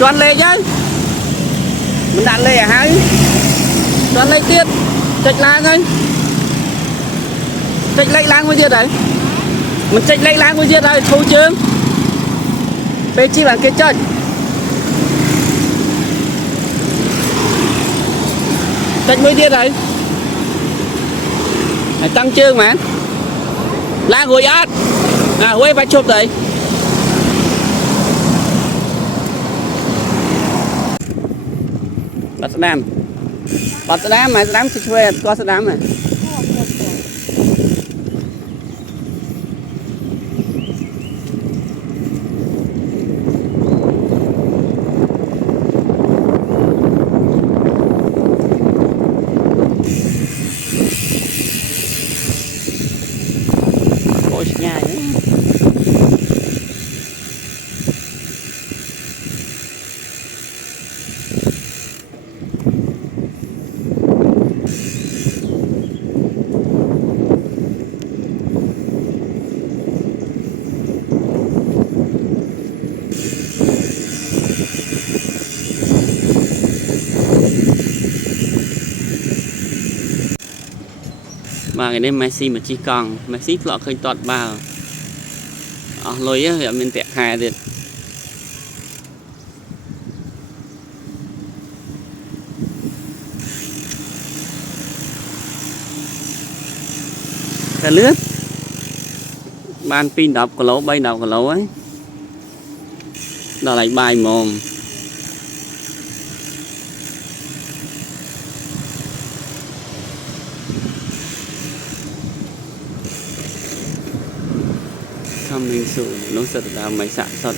Chọn lệ chứ. Mình đặt lệ hả? Chọn lệ tiết. Chạch lang ấy. Chạch lệ lang mới tiết đấy. Mình chạch lệ lang mới tiết đấy. Thâu chương. Bê chi bằng cái chạch. Chạch mới tiết đấy. Hãy tăng chương mà. Lang hối át. À hối phải chụp đấy. Bắt đám. Bắt đám mà đám sẽ thuê có đám này. Ôi nhai nữa. Mà cái đêm Messi mà chi còn Messi lọ khơi tọt vào lối á mình tẹt hai được cả lướt ban pin đọc của lỗ bay đọc của lỗ ấy đó lại bài mồm coming soon nó sẽ là máy sản xuất